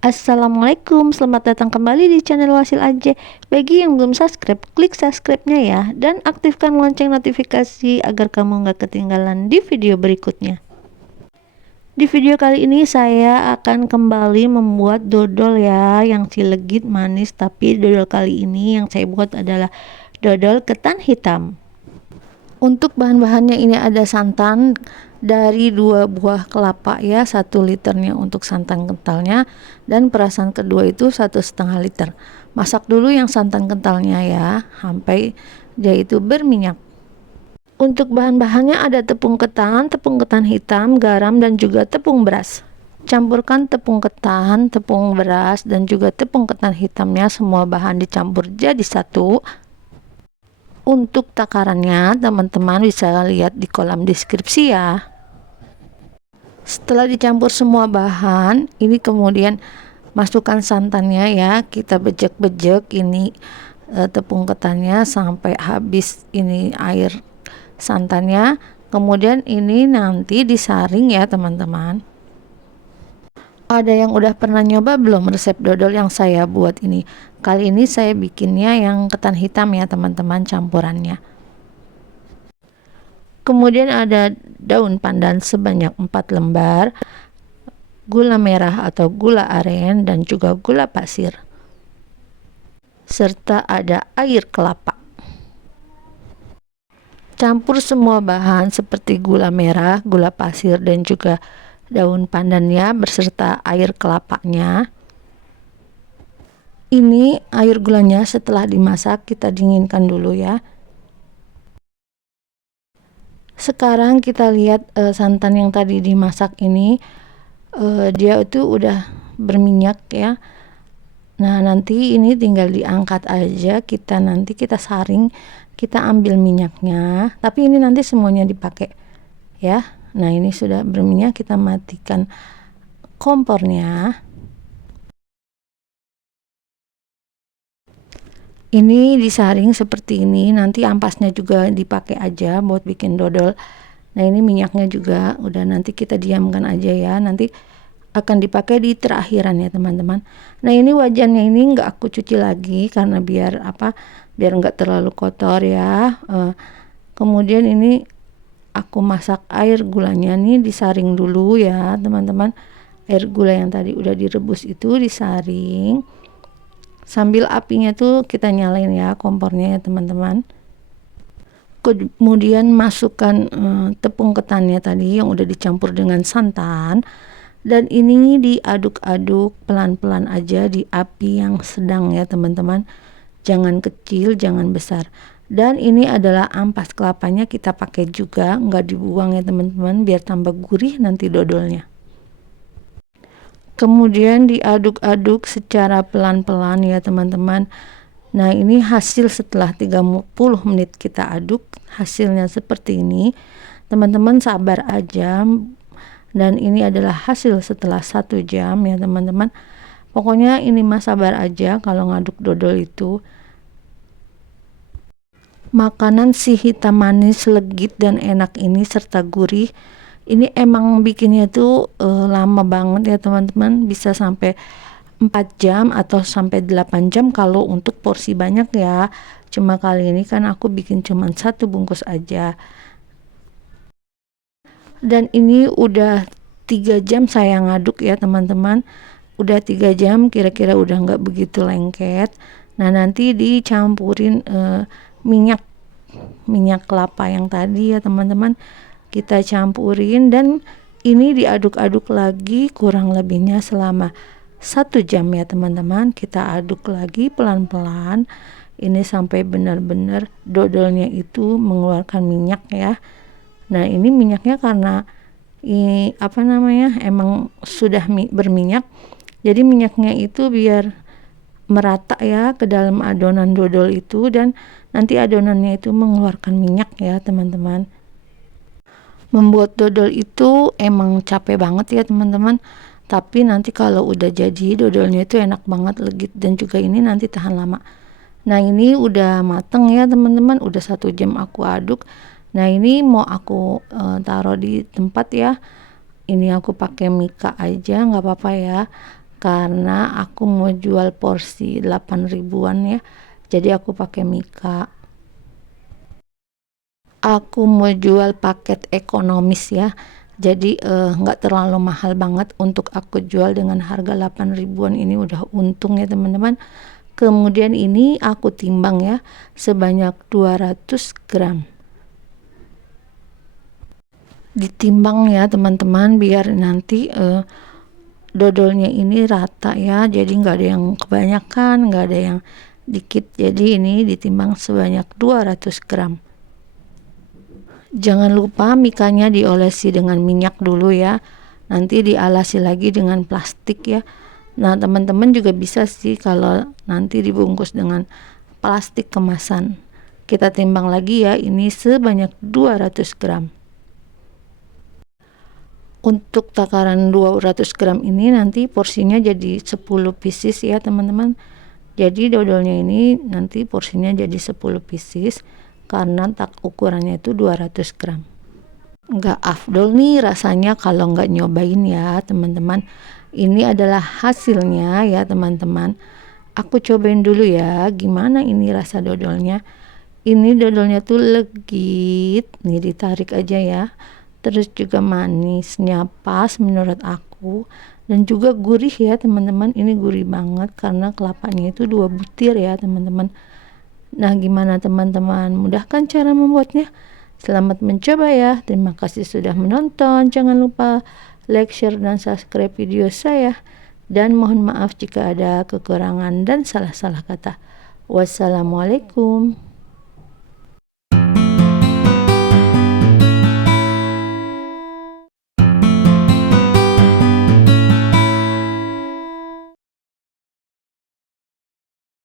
Assalamualaikum, selamat datang kembali di channel Wasil Aja. Bagi yang belum subscribe, klik subscribe-nya ya, dan aktifkan lonceng notifikasi agar kamu nggak ketinggalan di video berikutnya. Di video kali ini saya akan kembali membuat dodol ya, yang cilegit manis, tapi dodol kali ini yang saya buat adalah dodol ketan hitam. Untuk bahan-bahannya ini ada santan dari 2 buah kelapa ya, 1 liternya untuk santan kentalnya, dan perasan kedua itu 1,5 liter. Masak dulu yang santan kentalnya ya, sampai dia itu berminyak. Untuk bahan-bahannya ada tepung ketan hitam, garam, dan juga tepung beras. Campurkan tepung ketan, tepung beras, dan juga tepung ketan hitamnya, semua bahan dicampur jadi satu. Untuk takarannya teman-teman bisa lihat di kolom deskripsi ya. Setelah dicampur semua bahan, ini kemudian masukkan santannya ya, kita bejek-bejek ini tepung ketannya sampai habis ini air santannya. Kemudian ini nanti disaring ya teman-teman. Ada yang udah pernah nyoba belum resep dodol yang saya buat ini? Kali ini saya bikinnya yang ketan hitam ya teman-teman, campurannya. Kemudian ada daun pandan sebanyak 4 lembar, gula merah atau gula aren, dan juga gula pasir, serta ada air kelapa. Campur semua bahan seperti gula merah, gula pasir, dan juga daun pandannya berserta air kelapanya. Ini air gulanya setelah dimasak kita dinginkan dulu ya. Sekarang kita lihat santan yang tadi dimasak ini, dia itu udah berminyak ya. Nah nanti ini tinggal diangkat aja, nanti kita saring, kita ambil minyaknya, tapi ini nanti semuanya dipakai ya. Nah ini sudah berminyak, kita matikan kompornya. Ini disaring seperti ini, nanti ampasnya juga dipakai aja buat bikin dodol. Nah ini minyaknya juga udah, nanti kita diamkan aja ya, nanti akan dipakai di terakhiran ya teman-teman. Nah ini wajannya ini nggak aku cuci lagi karena biar nggak terlalu kotor ya. Kemudian ini aku masak air gulanya nih, disaring dulu ya teman-teman. Air gula yang tadi udah direbus itu disaring, sambil apinya tuh kita nyalain ya kompornya ya teman-teman. Kemudian masukkan tepung ketannya tadi yang udah dicampur dengan santan, dan ini diaduk-aduk pelan-pelan aja di api yang sedang ya teman-teman, jangan kecil jangan besar. Dan ini adalah ampas kelapanya kita pakai juga, nggak dibuang ya teman-teman, biar tambah gurih nanti dodolnya. Kemudian diaduk-aduk secara pelan-pelan ya teman-teman. Nah ini hasil setelah 30 menit kita aduk, hasilnya seperti ini teman-teman, sabar aja. Dan ini adalah hasil setelah 1 jam ya teman-teman. Pokoknya ini mah sabar aja kalau ngaduk dodol itu. Makanan si hitam manis, legit dan enak ini serta gurih, ini emang bikinnya tuh lama banget ya teman-teman, bisa sampai 4 jam atau sampai 8 jam kalau untuk porsi banyak ya. Cuma kali ini kan aku bikin cuma 1 bungkus aja. Dan ini udah 3 jam saya ngaduk ya teman-teman, udah 3 jam kira-kira, udah nggak begitu lengket. Nah nanti dicampurin minyak kelapa yang tadi ya teman-teman, kita campurin, dan ini diaduk-aduk lagi kurang lebihnya selama 1 jam ya teman-teman. Kita aduk lagi pelan-pelan ini sampai benar-benar dodolnya itu mengeluarkan minyak ya. Nah ini minyaknya karena emang sudah berminyak, jadi minyaknya itu biar merata ya ke dalam adonan dodol itu, dan nanti adonannya itu mengeluarkan minyak ya teman-teman. Membuat dodol itu emang capek banget ya teman-teman, tapi nanti kalau udah jadi dodolnya itu enak banget, legit, dan juga ini nanti tahan lama. Nah ini udah mateng ya teman-teman, udah 1 jam aku aduk. Nah ini mau aku taruh di tempat ya, ini aku pakai mika aja nggak apa-apa ya. karena aku mau jual porsi 8 ribuan ya, jadi aku pakai mika. Aku mau jual paket ekonomis ya, jadi nggak terlalu mahal banget. Untuk aku jual dengan harga 8 ribuan ini udah untung ya teman-teman. Kemudian ini aku timbang ya, sebanyak 200 gram. Ditimbang ya teman-teman, biar nanti dodolnya ini rata ya, jadi nggak ada yang kebanyakan, nggak ada yang dikit. Jadi ini ditimbang sebanyak 200 gram. Jangan lupa mikanya diolesi dengan minyak dulu ya, nanti dialasi lagi dengan plastik ya. Nah teman-teman juga bisa sih kalau nanti dibungkus dengan plastik kemasan. Kita timbang lagi ya, ini sebanyak 200 gram. Untuk takaran 200 gram ini nanti porsinya jadi 10 pieces ya teman-teman. Jadi dodolnya ini nanti porsinya jadi 10 pieces karena ukurannya itu 200 gram. Nggak afdol nih rasanya kalau nggak nyobain ya teman-teman. Ini adalah hasilnya ya teman-teman. Aku cobain dulu ya gimana ini rasa dodolnya. Ini dodolnya tuh legit, nih ditarik aja ya. Terus juga manisnya pas menurut aku, dan juga gurih ya teman-teman. Ini gurih banget karena kelapanya itu 2 butir ya teman-teman. Nah gimana teman-teman, mudah kan cara membuatnya? Selamat mencoba ya. Terima kasih sudah menonton. Jangan lupa like, share, dan subscribe video saya, dan mohon maaf jika ada kekurangan dan salah-salah kata. Wassalamualaikum.